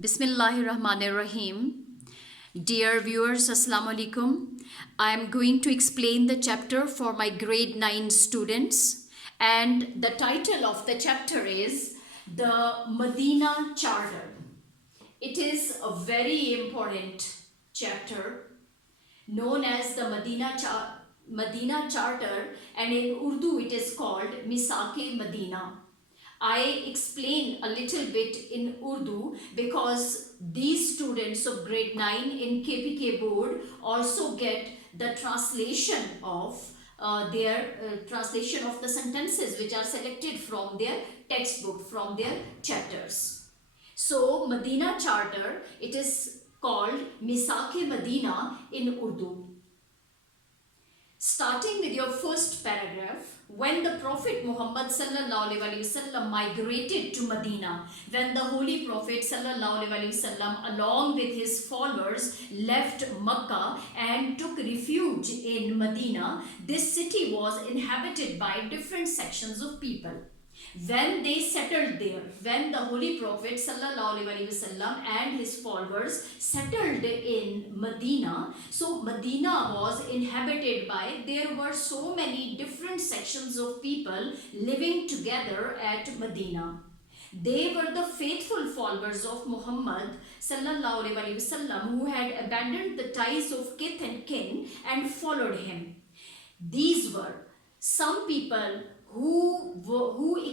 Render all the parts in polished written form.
Bismillahirrahmanirrahim. Dear viewers, Assalamu alaikum. I am going to explain the chapter for my grade 9 students, and the title of the chapter is The Medina Charter. It is a very important chapter known as the Medina Charter, and in Urdu it is called Misake Medina. I explain a little bit in Urdu because these students of grade 9 in KPK board also get the translation of their translation of the sentences which are selected from their textbook, from their chapters. So Medina Charter, it is called Misake Medina in Urdu. Starting with your first paragraph, when the Prophet Muhammad sallallahu alaihi wasallam migrated to Medina, when the Holy Prophet sallallahu alaihi wasallam along with his followers left Mecca and took refuge in Medina, this city was inhabited by different sections of people. When they settled there, when the Holy Prophet sallallahu alaihi wasallam and his followers settled in Medina, so Medina was inhabited by, there were so many different sections of people living together at Medina. They were the faithful followers of Muhammad sallallahu alaihi wasallam who had abandoned the ties of kith and kin and followed him. These were some people who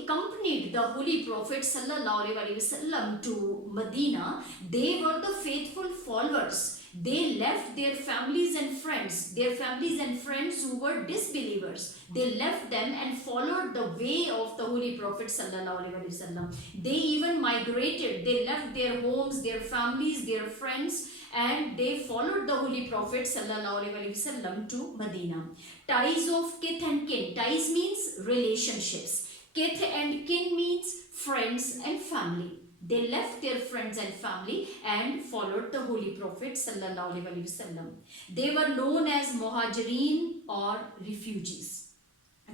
accompanied the Holy Prophet sallallahu alaihi wasallam to Medina. They were the faithful followers. They left their families and friends who were disbelievers. They left them and followed the way of the Holy Prophet sallallahu alaihi wasallam. They even migrated. They left their homes, their families, their friends, and they followed the Holy Prophet sallallahu alaihi wasallam to Medina. Ties of kith and kin. Ties means relationships. Kith and kin means friends and family. They left their friends and family and followed the Holy Prophet sallallahu alaihi wasallam. They were known as muhajirin or refugees.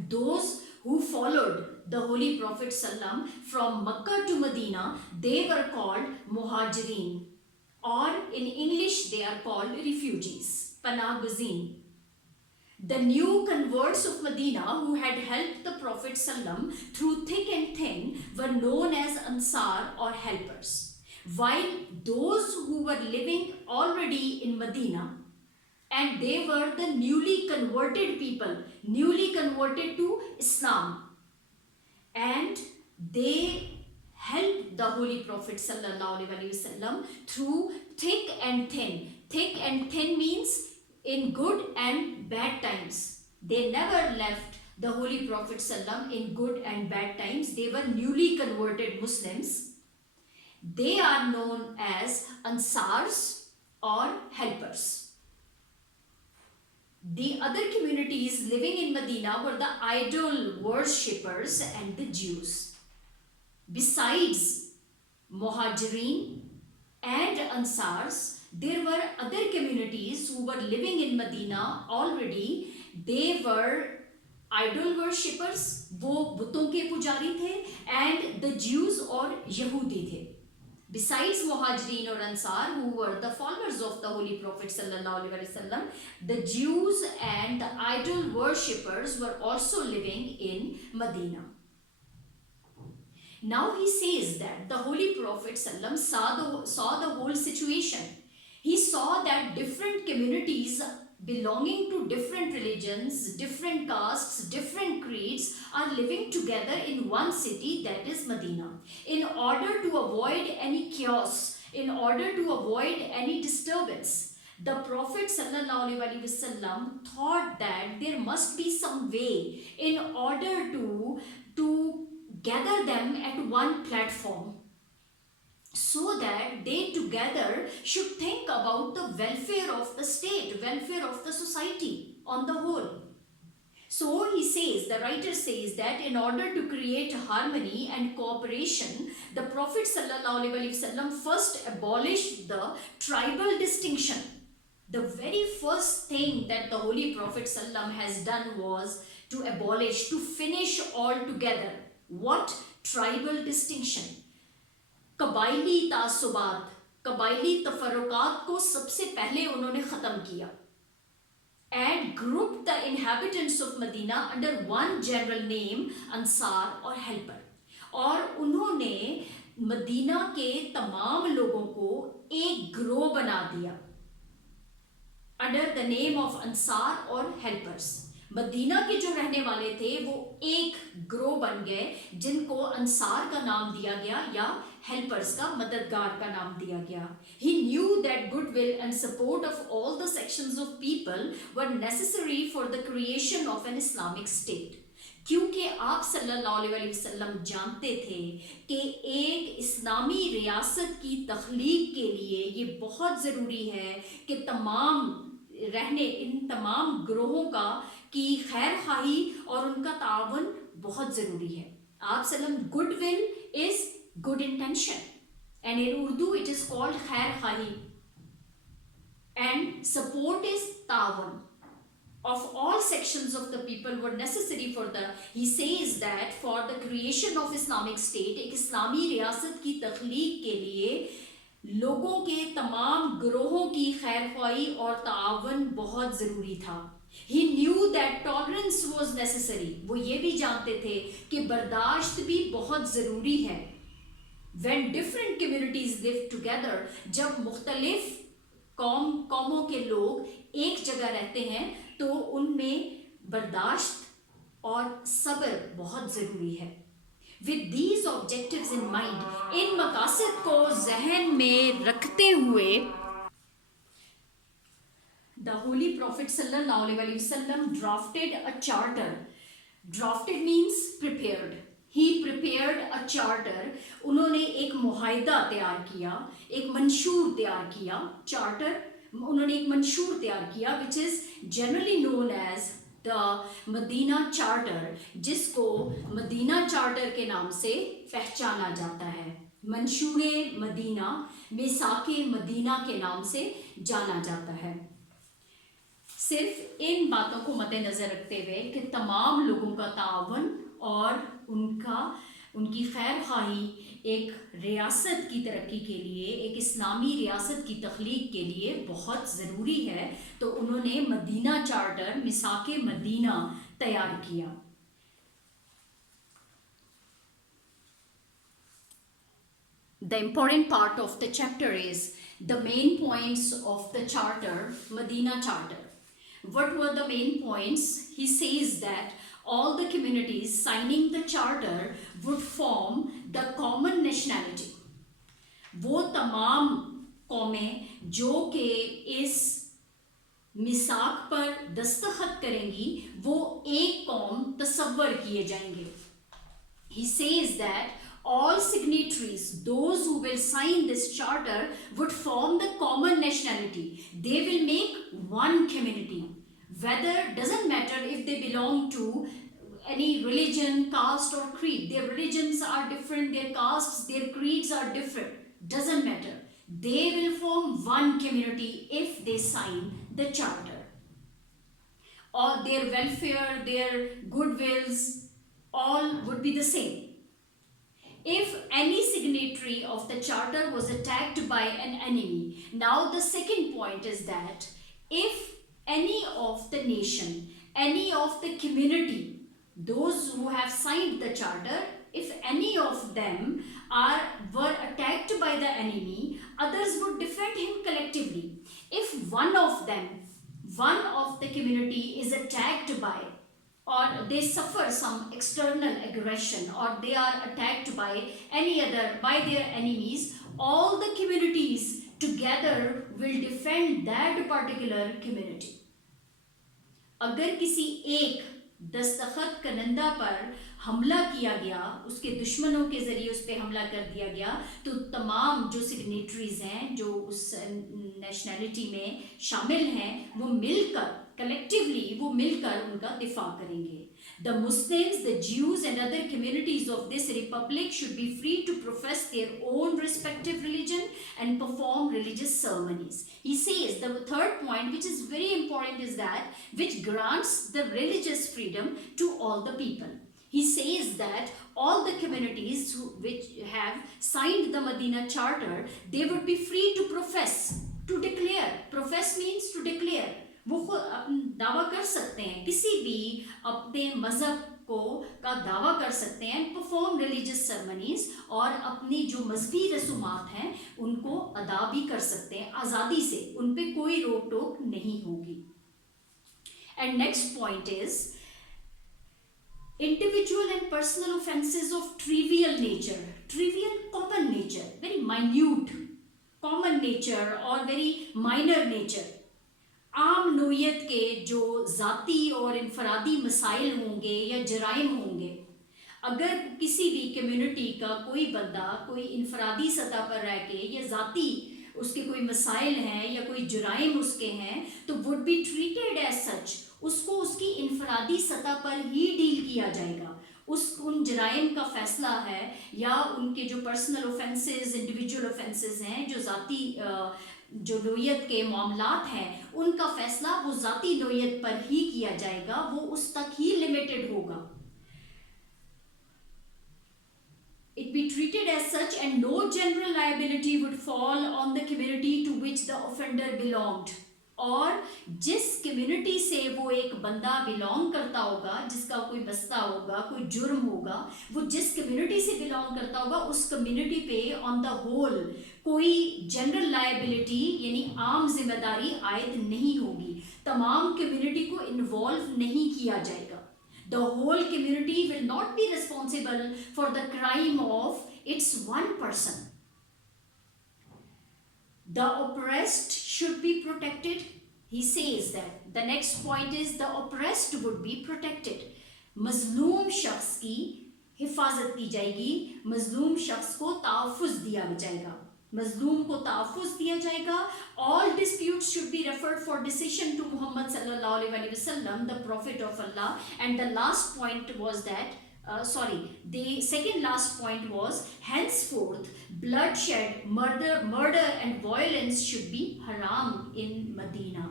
Those who followed the Holy Prophet sallam from Mecca to Medina, they were called muhajirin, or in English they are called refugees, panaguzin. The new converts of Medina who had helped the Prophet ﷺ through thick and thin were known as Ansar or helpers, while those who were living already in Medina, and they were the newly converted people, newly converted to Islam, and they helped the Holy Prophet ﷺ through thick and thin. Thick and thin means in good and bad times. They never left the Holy Prophet ﷺ in good and bad times. They were newly converted Muslims. They are known as Ansars or helpers. The other communities living in Medina were the idol worshippers and the Jews. Besides Muhajirin and Ansars, there were other communities who were living in Medina already. They were idol worshippers, वो बुतों के पुजारी थे, and the Jews or Yahudi थे. Besides Muhajirin or Ansar, who were the followers of the Holy Prophet sallallahu alaihi wasallam, the Jews and the idol worshippers were also living in Medina. Now he says that the Holy Prophet ﷺ saw the whole situation. He saw that different communities belonging to different religions, different castes, different creeds are living together in one city, that is Medina. In order to avoid any chaos, in order to avoid any disturbance, the Prophet ﷺ thought that there must be some way in order to gather them at one platform, so that they together should think about the welfare of the state, welfare of the society on the whole. So he says, the writer says that in order to create harmony and cooperation, the Prophet ﷺ first abolished the tribal distinction. The very first thing that the Holy Prophet ﷺ has done was to abolish, to finish altogether. What? Tribal distinction. Kabaili ta'asubat. कबायली तफर्रुकात को सबसे पहले उन्होंने ख़त्म किया and grouped the inhabitants of Medina under one general name Ansar और helper. और उन्होंने Medina के तमाम लोगों को एक ग्रोह बना दिया under the name of Ansar और हेल्पर्स। मदीना के जो रहने वाले थे वो एक ग्रोह बन गए जिनको अंसार का नाम दिया गया या हेल्पर्स का, मददगार का नाम दिया गया। He knew that goodwill and support of all the sections of people were necessary for the creation of an Islamic state। क्योंकि आप सल्लल्लाहु अलैहि वसल्लम जानते थे कि एक इस्लामी रियासत की तख्लीक के लिए ये बहुत ज़रूरी है कि इन तमाम ग्रोहों का की खैर खाही और उनका तावन बहुत ज़रूरी है। आप सल्लम goodwill is good intention, and in Urdu it is called khair khahi, and support is ta'awun of all sections of the people were necessary for the, he says that for the creation of Islamic state, एक इस्लामी रियासत की तख्लीक के लिए लोगों के तमाम ग्रोहों की खैर ख्वाही और तावन बहुत ज़रूरी था। He knew that tolerance was necessary, वो ये भी जानते थे कि बर्दाश्त भी बहुत ज़रूरी है। When different communities live together, जब मुख्तलिफ कौमों के लोग एक जगह रहते हैं तो उनमें बर्दाश्त और सब्र बहुत ज़रूरी है। With these objectives in mind, इन मकासद को जहन में रखते हुए the Holy Prophet sallallahu alaihi wasallam drafted a charter. Drafted means prepared. He prepared a charter. उन्होंने एक मुआहिदा तैयार किया, एक मंशूर तैयार किया। चार्टर, उन्होंने एक मंशूर तैयार किया which is generally known as the Medina Charter, जिसको मदीना चार्टर के नाम से पहचाना जाता है। मंशूरे मदीना, मिसाके मदीना के नाम से जाना जाता है। सिर्फ इन बातों को मद्देनज़र रखते हुए कि तमाम लोगों का तावन और उनकी खैर खाही एक रियासत की तरक्की के लिए, एक इस्लामी रियासत की तख्लीक के लिए बहुत ज़रूरी है, तो उन्होंने मदीना चार्टर, मिसाके मदीना तैयार किया। The important part of the chapter is the main points of the charter, Medina Charter. What were the main points? He says that all the communities signing the charter would form the common nationality. वो तमाम कौमें जो कि इस मिसाक पर दस्तखत करेंगी वो एक कौम तसव्वुर किए जाएंगे। He says that all signatories, those who will sign this charter, would form the common nationality. They will make one community. Whether, doesn't matter if they belong to any religion, caste or creed. Their religions are different, their castes, their creeds are different. Doesn't matter. They will form one community if they sign the charter. All their welfare, their goodwills, all would be the same. If any signatory of the charter was attacked by an enemy, now the second point is that if any of the nation, any of the community, those who have signed the charter, if any of them were attacked by the enemy, others would defend him collectively. If one of the community is attacked by, or they suffer some external aggression, or they are attacked by their enemies, all the communities together will defend that particular community. अगर किसी एक दस्तखत करंदा पर हमला किया गया, उसके दुश्मनों के ज़रिए उस पर हमला कर दिया गया, तो तमाम जो सिग्नेटरीज हैं, जो उस नेशनैलिटी में शामिल हैं, वो मिलकर कलेक्टिवली उनका दिफा करेंगे। The Muslims, the Jews and other communities of this republic should be free to profess their own respective religion and perform religious ceremonies. He says the third point, which is very important, is that which grants the religious freedom to all the people. He says that all the communities which have signed the Medina Charter, they would be free to profess, to declare. Profess means to declare. वो दावा कर सकते हैं, किसी भी अपने मजहब को का दावा कर सकते हैं, परफॉर्म रिलीजियस सेरेमनीज, और अपनी जो मजहबी रसूमात हैं उनको अदा भी कर सकते हैं आज़ादी से, उन पे कोई रोक टोक नहीं होगी. And next point is individual and personal offences of trivial nature, trivial common nature, very minute common nature or very minor nature. आम नोयत के जो ज़ाती और इनफरादी मसाइल होंगे या जराइम होंगे, अगर किसी भी कम्युनिटी का कोई बंदा कोई इनफरादी सतह पर रह के या ज़ाती उसके कोई मसाइल हैं या कोई जुराइम उसके हैं, तो would be treated as such. उसको उसकी इनफरादी सतह पर ही डील किया जाएगा. उन जराइम का फैसला है या उनके जो पर्सनल ऑफेंसेस, इंडिविजुअल ऑफेंसेस हैं, जो ज़ाती जो नोयत के मामलात हैं, उनका फैसला वो ज़ाती नोयत पर ही किया जाएगा, वो उस तक ही लिमिटेड होगा. It be treated as such and no general liability would fall on the community to which the offender belonged. और जिस कम्युनिटी से वो एक बंदा बिलोंग करता होगा, जिसका कोई बस्ता होगा, कोई जुर्म होगा, वो जिस कम्युनिटी से बिलोंग करता होगा उस कम्युनिटी पे ऑन द होल कोई जनरल लायबिलिटी यानी आम जिम्मेदारी आयद नहीं होगी. तमाम कम्युनिटी को इन्वॉल्व नहीं किया जाएगा. The whole community will not be responsible for the crime of its one person. The oppressed should be protected. He says that. The next point is the oppressed would be protected. मजलूम शख्स की हिफाजत की जाएगी, मजलूम शख्स को तहफ़्फ़ुज़ दिया जाएगा, मजलूम को तहफ़्फ़ुज़ दिया जाएगा. All disputes should be referred for decision to Muhammad sallallahu alaihi wasallam, the Prophet of Allah. And the last point was that the second last point was henceforth bloodshed, murder and violence should be haram in Medina.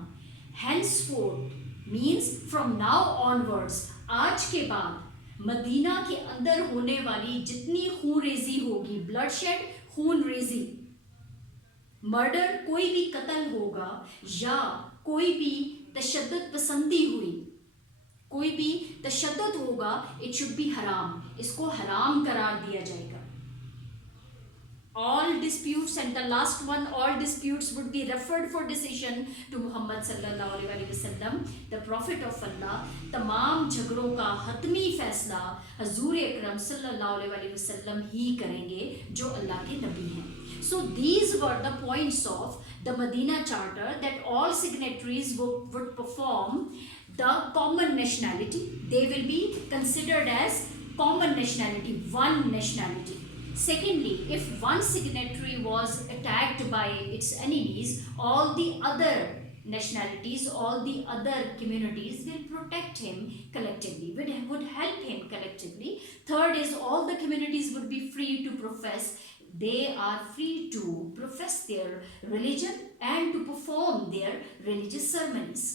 Henceforth means from now onwards, आज के बाद Medina के अंदर होने वाली जितनी खून रेजी होगी, ब्लडशेड खून रेजी, मर्डर कोई भी कत्ल होगा या कोई भी तशद्दुद पसंदी हुई, कोई भी तशद्दुद होगा, इट शुड बी हराम, इसको हराम करार दिया जाएगा. All disputes, and the last one, all disputes would be referred for decision to Muhammad sallallahu alaihi wasallam, the Prophet of Allah. तमाम झगड़ों का हतमी फैसला हजूर अकरम सल्लल्लाहु अलैहि वसल्लम ही करेंगे जो अल्लाह के नबी हैं. So these were the points of the Medina Charter, that all signatories would perform the common nationality. They will be considered as common nationality, one nationality. Secondly, if one signatory was attacked by its enemies, all the other nationalities, all the other communities will protect him collectively, would help him collectively. Third is all the communities would be free to profess. They are free to profess their religion and to perform their religious ceremonies.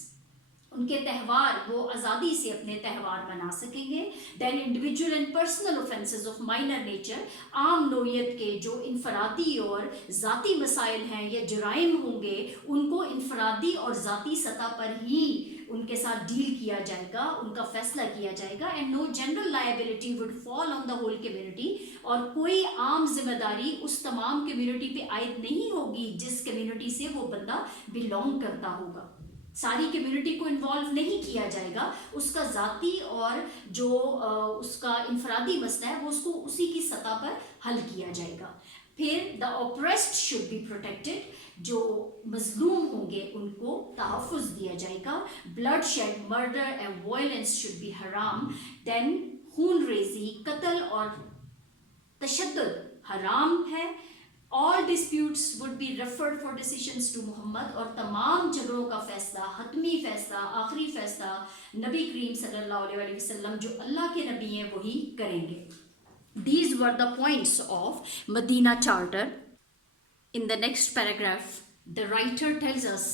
उनके त्यौहार वो आज़ादी से अपने त्यौहार मना सकेंगे. Then individual and personal offences of minor nature, आम नोयत के जो इनफरादी और ज़ाती मसाइल हैं या जुराइम होंगे, उनको इनफरादी और ज़ाती सतह पर ही उनके साथ डील किया जाएगा, उनका फैसला किया जाएगा. And no general liability would fall on the whole community, और कोई आम जिम्मेदारी उस तमाम कम्युनिटी पे आयद नहीं होगी जिस कम्युनिटी से वो बंदा बिलोंग करता होगा. सारी कम्युनिटी को इन्वॉल्व नहीं किया जाएगा, उसका ज़ाती और जो उसका इनफरादी मसला है वो उसको उसी की सतह पर हल किया जाएगा. फिर the oppressed should be protected, जो मजलूम होंगे उनको तहफ़्फ़ुज़ दिया जाएगा. Blood shed, murder and violence should be हराम. देन खून रेजी, कत्ल और तशद्दुद हराम है. All disputes would be referred for decisions to Muhammad, और तमाम झगड़ों का फैसला, हतमी फैसला, आखिरी फैसला नबी करीम सल्लल्लाहु अलैहि वसल्लम जो अल्लाह के नबी हैं वही करेंगे. These were the points of Medina Charter. In the next paragraph, the writer tells us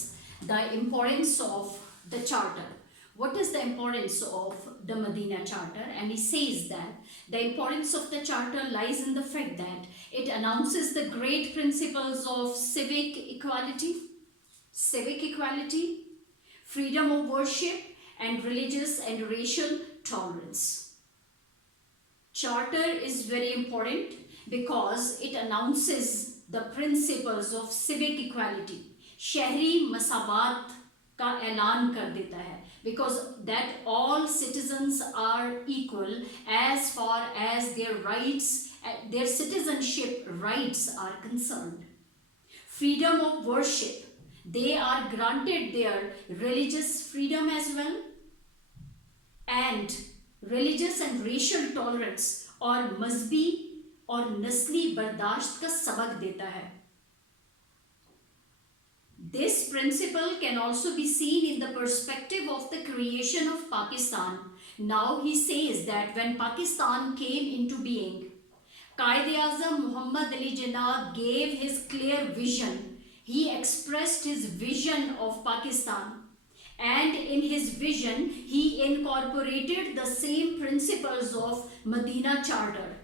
the importance of the charter. what is the importance of the Medina Charter? And he says that the importance of the Charter lies in the fact that it announces the great principles of civic equality, freedom of worship, and religious and racial tolerance. Charter is very important because it announces the principles of civic equality. शहरी मसावत का ऐलान कर देता है, because that all citizens are equal as far as their rights, their citizenship rights are concerned. Freedom of worship, they are granted their religious freedom as well, and religious and racial tolerance और मजहबी और नस्ली बर्दाश्त का सबक देता है. This principle can also be seen in the perspective of the creation of Pakistan. Now he says that when Pakistan came into being, Quaid-e-Azam Muhammad Ali Jinnah gave his clear vision. He expressed his vision of Pakistan. And in his vision, he incorporated the same principles of Medina Charter.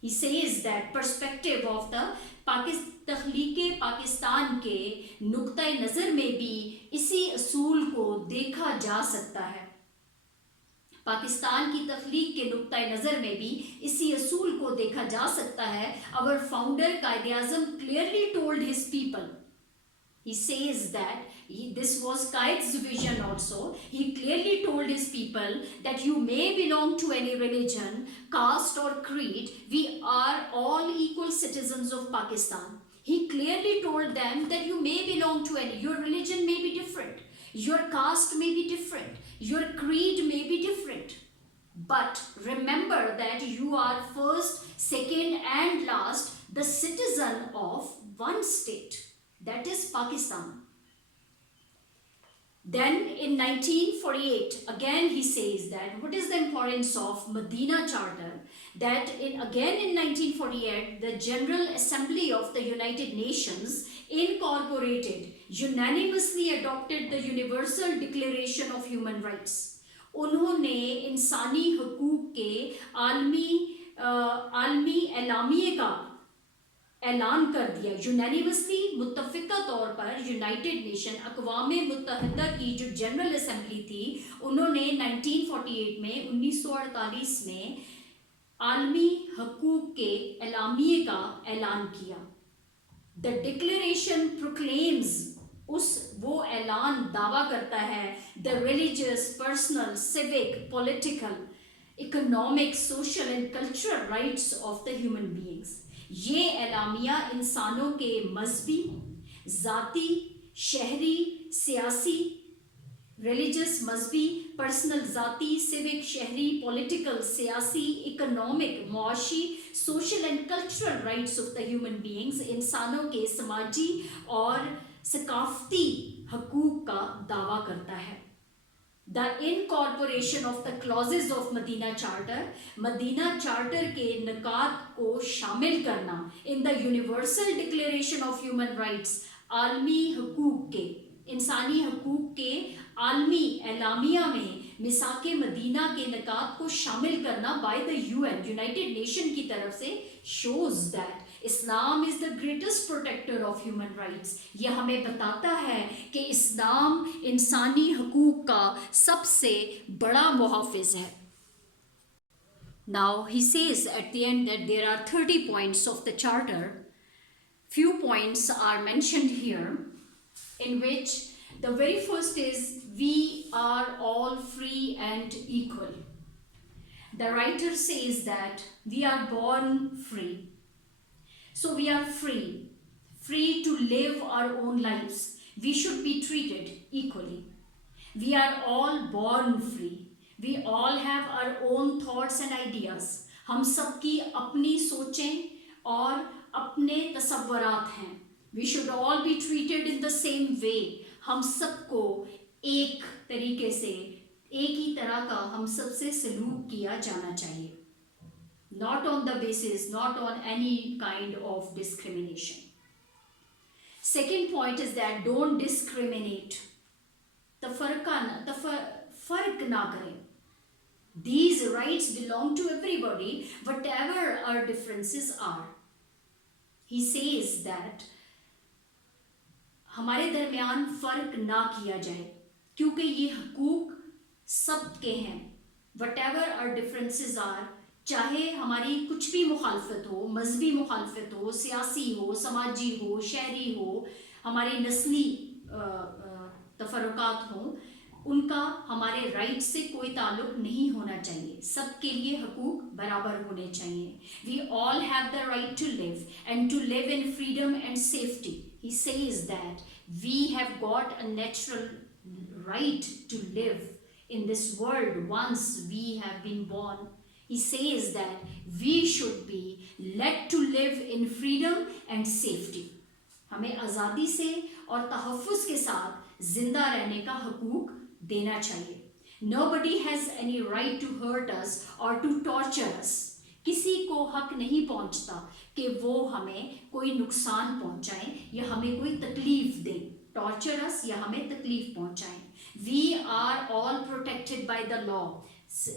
He says that perspective of the तख्लीक़े Pakistan के नुक्ता नज़र में भी इसी असूल को देखा जा सकता है. पाकिस्तान की तख्लीक के नुक्ता नज़र में भी इसी असूल को देखा जा सकता है. Our founder Quaid-e-Azam clearly told his people. He says that this was Quaid's vision also. He clearly told his people that you may belong to any religion, caste or creed. We are all equal citizens of Pakistan. He clearly told them that you may belong to any. Your religion may be different. Your caste may be different. Your creed may be different. But remember that you are first, second and last the citizen of one state. That is Pakistan. Then in 1948, again he says that what is the importance of Medina Charter? That again in 1948, the General Assembly of the United Nations incorporated, unanimously adopted the Universal Declaration of Human Rights. उन्होंने इंसानी हकूक़ के आलमी एलामिये का ऐलान कर दिया. Unanimously मुत्तफ़िक़ा तौर पर यूनाइटेड नेशन अक़वाम मुत्तहिदा की जो जनरल असम्बली थी, उन्होंने 1948 में 1948 में आलमी हकूक़ के एलामिये का ऐलान किया. द डिक्लेरेशन प्रोक्लेम्स, वो ऐलान दावा करता है the religious, personal, civic, political, economic, social and cultural rights of the human beings. ये एलामिया इंसानों के मजहबी, ज़ाती, शहरी, सियासी, रिलीजियस, मजहबी, पर्सनल, ज़ाती, सिविक, शहरी, पॉलिटिकल, सियासी, इकोनॉमिक, मुआशी, social and cultural rights of the human beings, इंसानों के समाजी और सकाफती हकूक़ का दावा करता है. The incorporation of the clauses of Medina Charter, Medina Charter के निकात को शामिल करना in the Universal Declaration of Human Rights, आलमी हकूक़ के, इंसानी हकूक़ के आलमी एलामिया में मिसाक़े मदीना के निकात को शामिल करना by the UN, United Nation की तरफ से, shows that Islam is the greatest protector of human rights. यह हमें बताता है कि इस्लाम इंसानी हकूक़ का सबसे बड़ा मुहाफ़िज़ है. Now he says at the end that there are 30 points of the charter. Few points are mentioned here, in which the very first is we are all free and equal. The writer says that we are born free. So we are free to live our own lives. We should be treated equally. We are all born free. We all have our own thoughts and ideas. हम सबकी अपनी सोचें और अपने तसव्वुरात हैं. We should all be treated in the same way. हम सबको एक तरीके से, एक ही तरह का हम सबसे सलूक किया जाना चाहिए. Not on the basis, not on any kind of discrimination. Second point is that don't discriminate. फर्क ना करें. These rights belong to everybody, whatever our differences are. He says that हमारे दरमियान फर्क ना किया जाए, क्योंकि ये हकूक सबके हैं. Whatever our differences are, चाहे हमारी कुछ भी मुखालफत हो, मजहबी मुखालफत हो, सियासी हो, समाजी हो, शहरी हो, हमारी नस्ली तफरुकात हों, उनका हमारे राइट से कोई ताल्लुक नहीं होना चाहिए. सबके लिए हकूक बराबर होने चाहिए. We all have the right to live and to live in freedom and safety. He says that we have got a natural right to live in this world once we have been born. He says that we should be let to live in freedom and safety. हमें आज़ादी से और तहफ़्फ़ुज़ के साथ जिंदा रहने का हकूक देना चाहिए. Nobody has any right to hurt us or to torture us. किसी को हक नहीं पहुंचता कि वो हमें कोई नुकसान पहुंचाएं या हमें कोई तकलीफ दें. Torture us या हमें तकलीफ पहुंचाएं. We are all protected by the law.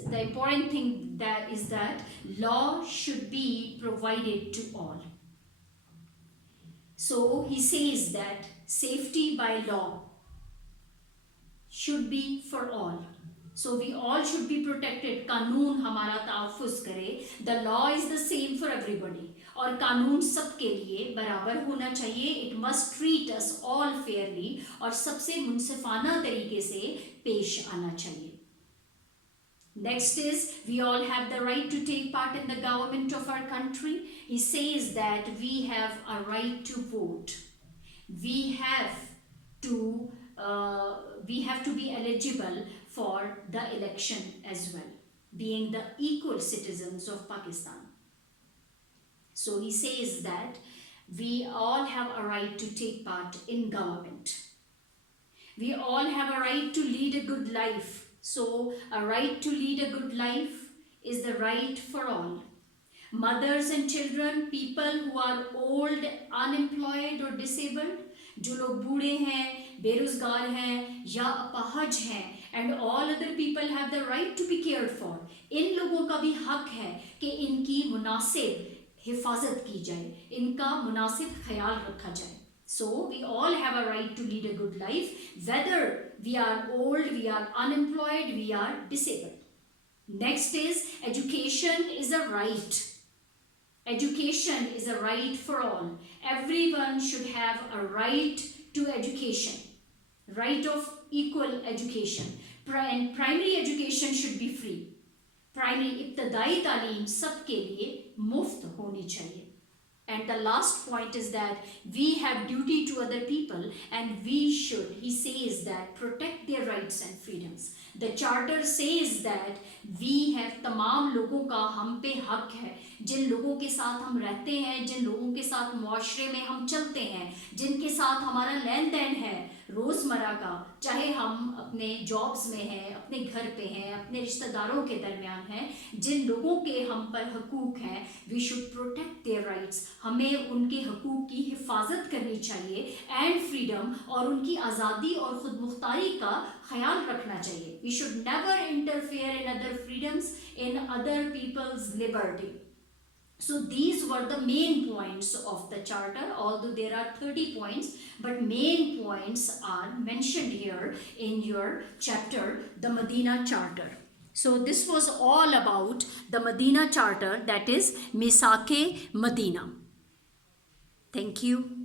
The important thing that is that law should be provided to all. So he says that safety by law should be for all. So we all should be protected. कानून हमारा तहफ़्फ़ुज़ करे. The law is the same for everybody. और कानून सबके लिए बराबर होना चाहिए. It must treat us all fairly. और सबसे मुनसिफाना तरीके से पेश आना चाहिए. Next is, we all have the right to take part in the government of our country. He says that we have a right to vote. We have to be eligible for the election as well, being the equal citizens of Pakistan. So he says that we all have a right to take part in government. We all have a right to lead a good life. So a right to lead a good life is the right for all. Mothers and children, people who are old, unemployed or disabled, जो लोग बूढ़े हैं, बेरोजगार हैं या अपाहज हैं, and all other people have the right to be cared for. इन लोगों का भी हक है कि इनकी मुनासिब हिफाजत की जाए, इनका मुनासिब ख्याल रखा जाए. So we all have a right to lead a good life, whether we are old, we are unemployed, we are disabled. Next is, education is a right. Education is a right for all. Everyone should have a right to education, right of equal education. And primary education should be free. Primary इब्तदाई तालीम सबके लिए मुफ्त होनी चाहिए. And the last point is that we have duty to other people and we should, he says that, protect their rights and freedoms. The charter says that we have, तमाम लोगों का हम पे हक है. जिन लोगों के साथ हम रहते हैं, जिन लोगों के साथ मुआशरे में हम चलते हैं, जिनके साथ हमारा लेन देन है रोज़मर्रा का, चाहे हम अपने जॉब्स में हैं, अपने घर पे हैं, अपने रिश्तेदारों के दरमियान हैं, जिन लोगों के हम पर हकूक़ हैं, we should protect their rights. हमें उनके हकूक़ की हिफाजत करनी चाहिए एंड फ्रीडम, और उनकी आज़ादी और ख़ुद मुख्तारी का ख्याल रखना चाहिए. We should never interfere in other freedoms, in other people's liberty. So these were the main points of the charter, although there are 30 points, but main points are mentioned here in your chapter, the Medina Charter. So this was all about the Medina Charter, that is Misake Medina. Thank you.